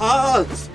Hans!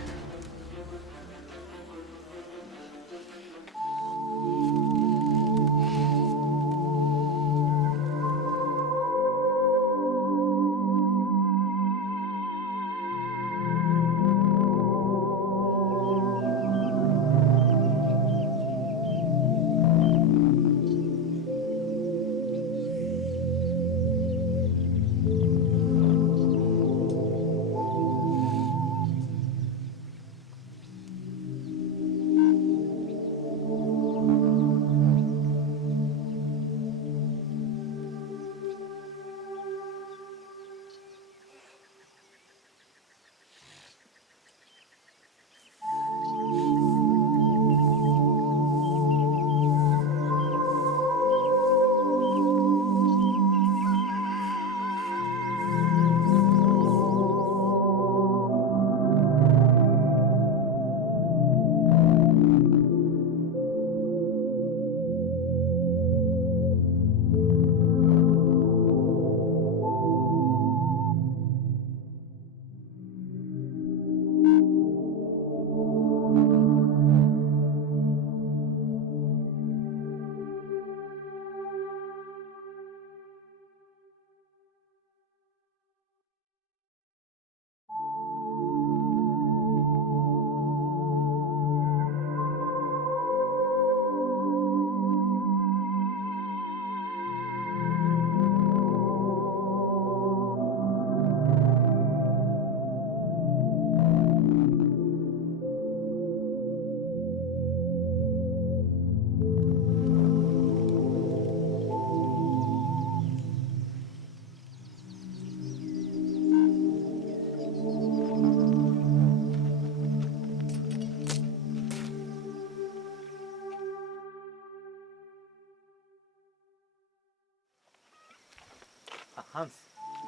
Hans,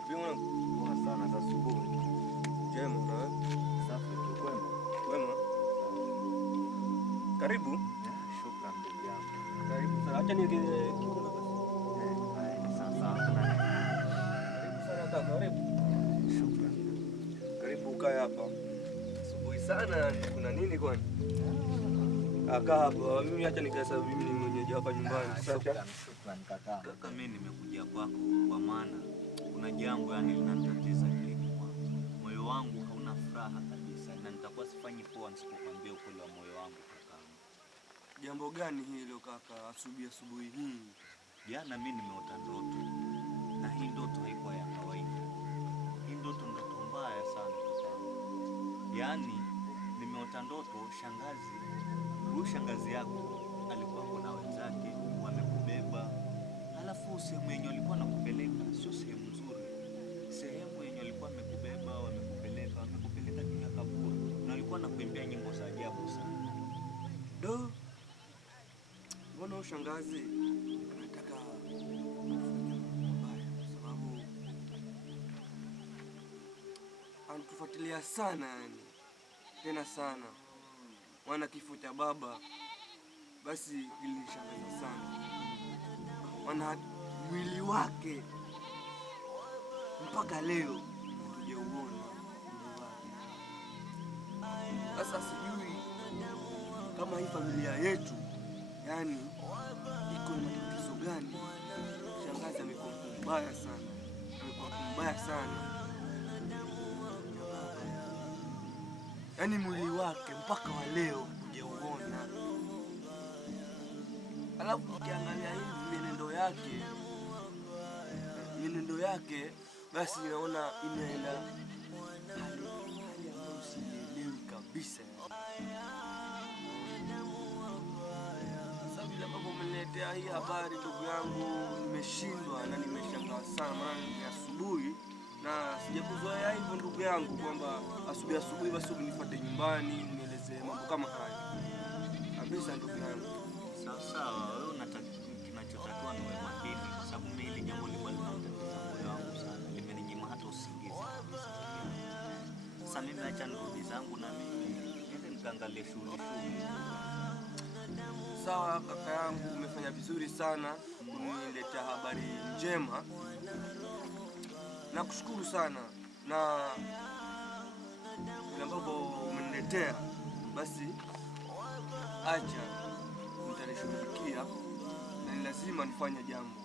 Vipi poa sana za asubuhi. Jema na safi tu kwema. wema. Karibu. Shukrani ndugu yangu. Karibu sana. Acha niongee kidogo basi. Sasa. Karibu sana kaka, karibu. Shukrani. Karibu ukae hapa. Asubuhi sana, kuna nini kwani? Kaa hapa. Mimi acha nikae sasa, mimi ni mwenyeji hapa nyumbani. Shukrani kaka. Kaka, mimi nimekuja kwako kwa maana kuna jambo linanitatiza akilini mwangu. Moyo wangu hauna furaha kabisa na nitakuwa sifanyi poa nisipokuambia ukweli wa moyo wangu kaka. Jambo gani hilo kaka, asubuhi hii? Jana mimi nimeota ndoto. Na hii ndoto haikuwa ya kawaida. Hii ndoto mbaya sana kaka. Yaani nimeota ndoto shangazi yako alikuwa na wenzake wamekubeba. Halafu sehemu yenye walikuwa nakupeleka sio sehemu nzuri. Sehemu yenye walikuwa wamekupeleka juu ya kaburi na walikuwa nakuimbia nyimbo za ajabu sana. Do. Mbona shangazi anataka kufanya mbaya kwa sababu anatufuatilia sana yani. Tena sana. Wana kifo cha baba basi ilinishangaza sana. Wana mwili wake mpaka leo hatujauona. Sasa sijui kama hii familia yetu yani iko na matatizo gani. Shangazi amekuwa mbaya sana. Yani mwili wake mpaka wa leo hujauona. Alafu ukiangalia hivi mienendo yake basi naona inaenda hali ambayo sielewi kabisa. Sasa vile ambavyo umeniletea hii habari ndugu yangu, nimeshindwa na nimeshangaa sana, maana ni asubuhi na sijakuzoea hivyo ndugu yangu, kwamba asubuhi basi unifuate nyumbani nieleze mambo kama haya kabisa ndugu yangu. Sawa, wewe kinachotakiwa ni wewe makini, kwa sababu mimi hili jambo lilikuwa linanitatiza moyo wangu sana, limeninyima hata usingizi kabisa. Sasa mimi acha nirudi zangu na mimi niende nikaangalie shughuli. Sawa kaka yangu, umefanya vizuri sana kuniletea habari njema. Nakushukuru sana, na vile ambavyo umeniletea, basi acha nitalishughulikia na ni lazima nifanye jambo.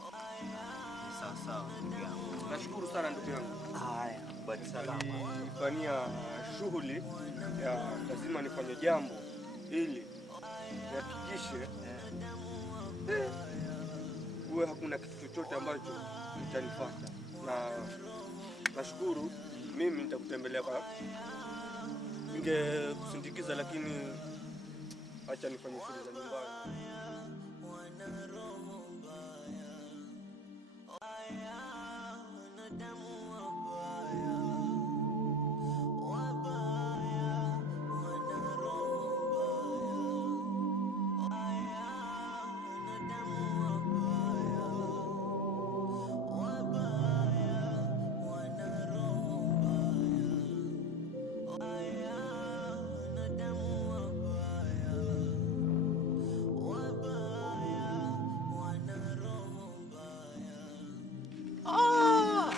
Sawa sawa ndugu yangu. Nashukuru sana ndugu yangu. Haya, baki salama. Nifanyia shughuli ya lazima nifanye jambo ili nihakikishe uwe hakuna kitu chochote ambacho kitanifuata. Na nashukuru, mimi nitakutembelea kwa ningekusindikiza, lakini acha nifanye shughuli za nyumbani.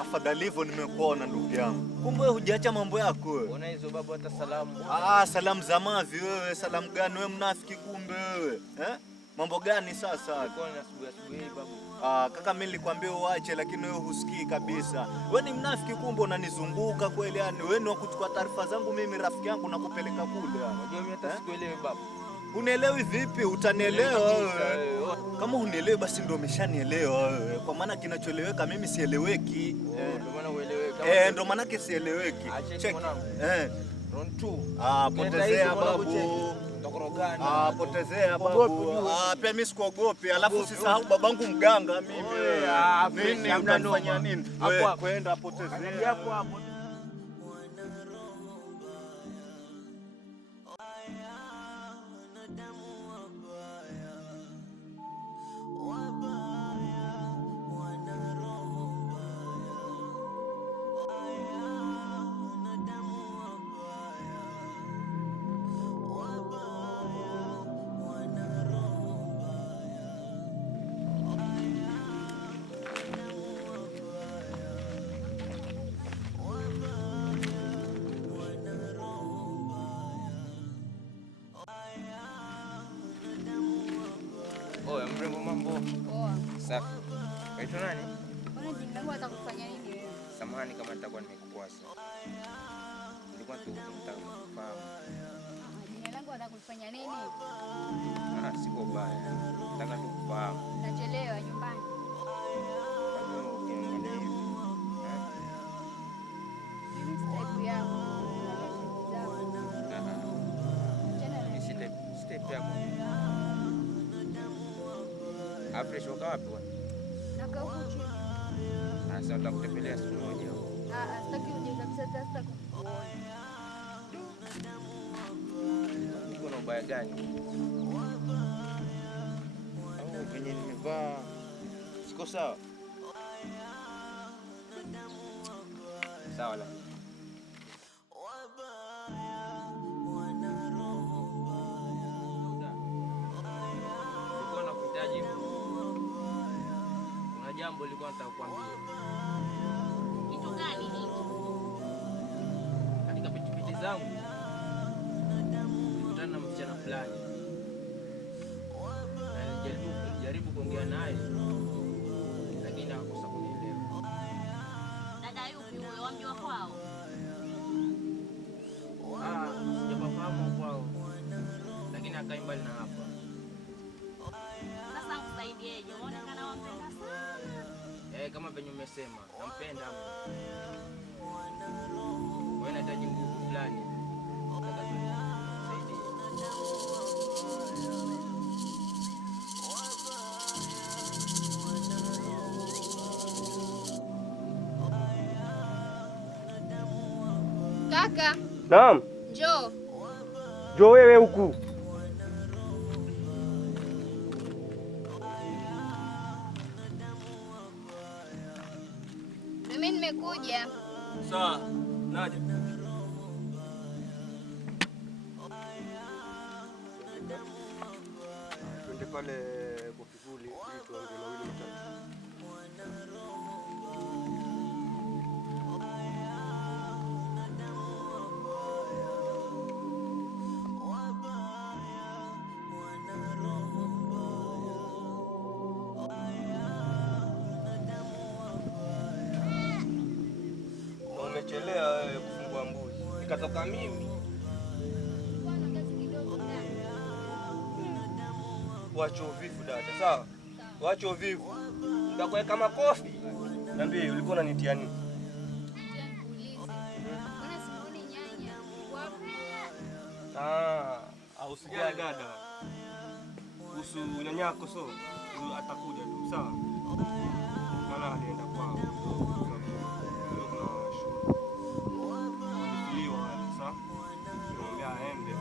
Afadhali hivyo nimekuona ndugu yangu. Kumbe hujaacha mambo yako wewe. Una hizo babu hata salamu. Salamu za mavi wewe, salamu gani wewe mnafiki kumbe wewe? Mambo gani sasa? Uko na asubuhi babu. Kaka mimi nilikwambia uache lakini wewe husikii kabisa. Wewe ni mnafiki kumbe unanizunguka kweli yani. Wewe ni wa kuchukua taarifa zangu mimi rafiki yangu na kupeleka kule. Unajua mimi hata sikuelewi babu. Unielewi vipi? Utanielewa wewe. Kama unielewi basi ndio umeshanielewa wewe. Kwa maana kinachoeleweka mimi sieleweki. Ndio maana ueleweki. Ndio maana kisieleweki. Check. Round 2. Potezea babu. Tokorogana. Potezea babu. Pia mimi sikuogopi. Alafu usisahau babangu mganga mimi. Nini unafanya nini? Hapo kwenda potezea. Hapo. Mrembo, mambo poa. Safi. Kaitwa nani? Mbona jina langu atakufanya nini wewe? Samahani kama nitakuwa nimekukwasa. Nilikuwa tu nitakufahamu. Jina langu atakufanya nini? Siko baya. Nataka tu kufahamu. Nachelewa nyumbani. Mimi sitaki yangu. Step yako. Afresh waka wapi bwana? Nakaa huko chini. Sasa utakutembelea siku moja. Sitaki uje kabisa sasa. Niko na ubaya gani? Au venye nimevaa siko sawa? Sawa la. Jambo lilikuwa nataka kukwambia. Kitu gani hiki? Katika pitipiti zangu nilikutana na msichana fulani. Na nilijaribu kuongea naye lakini hakukosa kunielewa. Dada yupi huyo wamjua kwao? Sijafahamu kwao. Lakini akai mbali na hapa. Sasa msaidieje? Unaonekana wampenda sana. Kama venye umesema, nampenda. Wewe unahitaji nguvu fulani. Kaka. Naam. Njoo. Njoo wewe huku. Mimi nimekuja. Sawa, naja. Twende pale kwa kivuli ili tuongee mawili matatu. nikatoka mimi. Wacha uvivu dada, sawa? Wacha uvivu. Nitakuweka makofi. Niambie ulikuwa unanitia nini? Usijali dada. Kuhusu nyanyako so atakuja tu, sawa? Maana alienda kwao. Sasa niombe aende.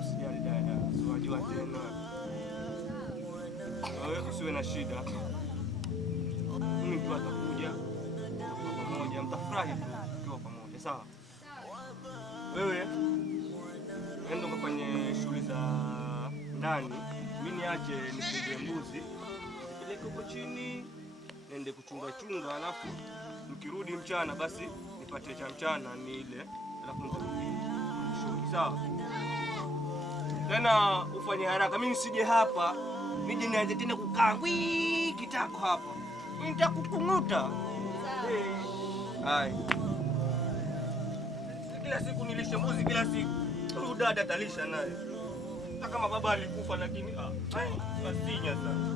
Usijali dada. Unajua tena. Wewe usiwe na shida. Mimi tu atakuja. Pamoja mtafurahi tu tukiwa pamoja, sawa? Wewe nenda ukafanye shughuli za ndani, mimi niache nifungue mbuzi nipeleke huko chini, nende kuchunga chunga, alafu nikirudi mchana basi nipate cha mchana ni ile, alafu nitarudi shughuli, sawa? Tena ufanye haraka, mimi nisije hapa nije nianze tena kukaa kitako hapa, nitakukung'uta. Hai. Kila siku nilishe mbuzi kila siku. Huyu dada atalisha naye. Hata kama baba alikufa lakini asinya sana.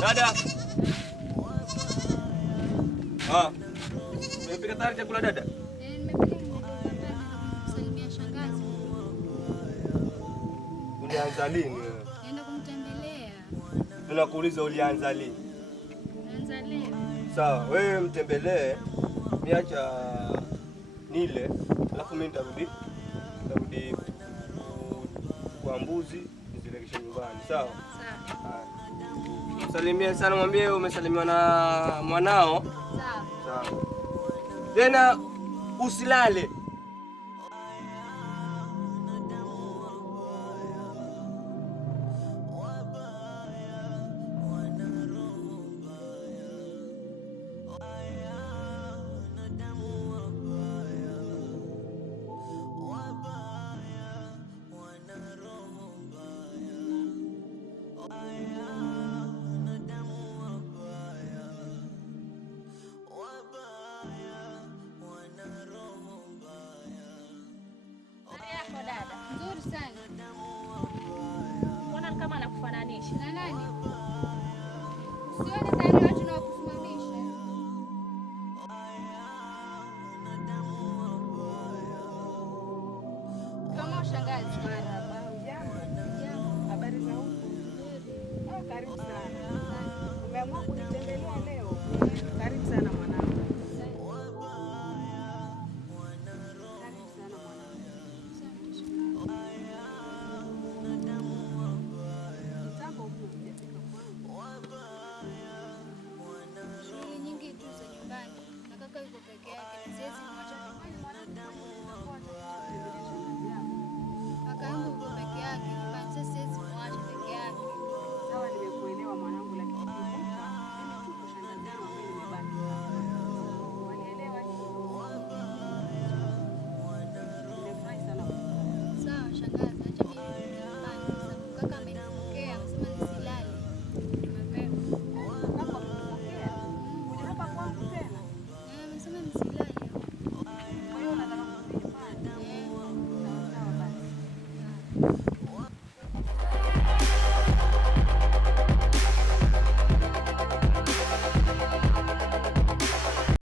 Dada. Umepika tayari chakula dada? Salimia shangazi. Ulianza lini wewe? Naenda kumtembelea. Tunakuuliza ulianza lini? Naanza leo. Sawa, wewe mtembelee, niacha nile, alafu mimi nitarudi kwa mbuzi nizilekeshe nyumbani, sawa? Sawa. Msalimie sana, mwambie umesalimiwa na mwanao. Sawa. Sawa. Tena usilale.